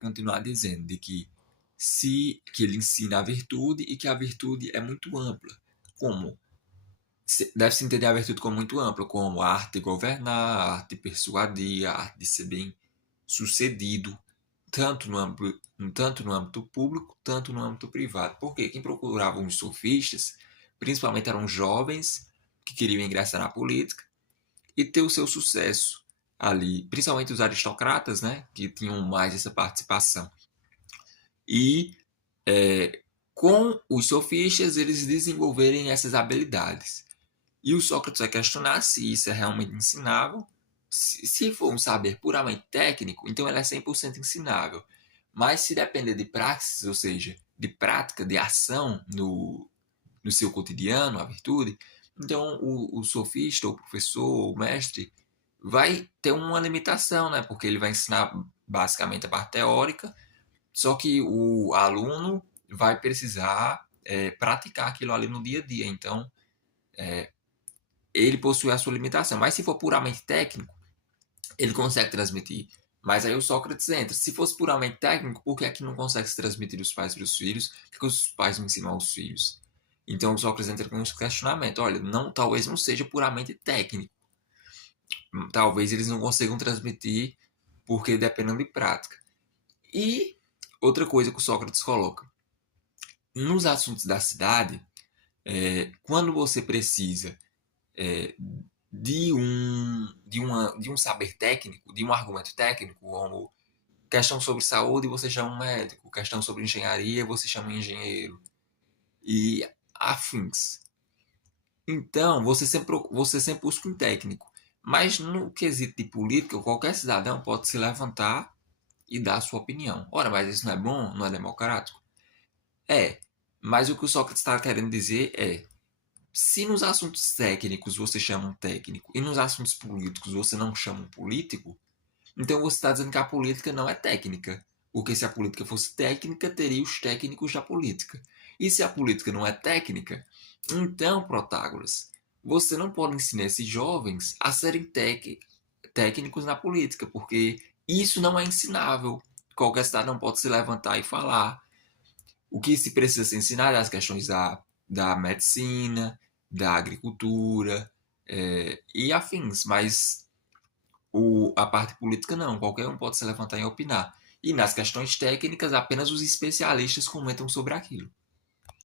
continuar dizendo de que ele ensina a virtude e que a virtude é muito ampla. Como? Deve-se entender a virtude como muito ampla, como a arte de governar, a arte de persuadir, a arte de ser bem sucedido, tanto no âmbito público, tanto no âmbito privado. Porque quem procurava os sofistas, principalmente eram jovens que queriam ingressar na política e ter o seu sucesso ali, principalmente os aristocratas, né, que tinham mais essa participação. E com os sofistas, eles desenvolverem essas habilidades. E o Sócrates vai questionar se isso é realmente ensinável. Se for um saber puramente técnico, então ele é 100% ensinável. Mas se depender de praxis, ou seja, de prática, de ação no seu cotidiano, a virtude, então o sofista, o professor, o mestre, vai ter uma limitação, né? Porque ele vai ensinar basicamente a parte teórica, só que o aluno vai precisar praticar aquilo ali no dia a dia. Então, ele possui a sua limitação. Mas se for puramente técnico, ele consegue transmitir. Mas aí o Sócrates entra. Se fosse puramente técnico, por que é que não consegue se transmitir dos pais para os filhos? Por que os pais não ensinam aos filhos? Então o Sócrates entra com esse questionamento. Olha, não, talvez não seja puramente técnico. Talvez eles não consigam transmitir porque dependem de prática. E outra coisa que o Sócrates coloca. Nos assuntos da cidade, quando você precisa é, de um saber técnico, de um argumento técnico, como questão sobre saúde, você chama um médico, questão sobre engenharia, você chama um engenheiro, e afins. Então, você sempre busca um técnico. Mas no quesito de política, qualquer cidadão pode se levantar e dar a sua opinião. Ora, mas isso não é bom? Não é democrático? É. Mas o que o Sócrates está querendo dizer é: se nos assuntos técnicos você chama um técnico e nos assuntos políticos você não chama um político, então você está dizendo que a política não é técnica. Porque se a política fosse técnica, teria os técnicos da política. E se a política não é técnica, então, Protágoras, você não pode ensinar esses jovens a serem técnicos na política, porque isso não é ensinável. Qualquer cidadão pode se levantar e falar. O que se precisa ser ensinado é as questões da medicina, da agricultura e afins, mas a parte política não, qualquer um pode se levantar e opinar. E nas questões técnicas, apenas os especialistas comentam sobre aquilo.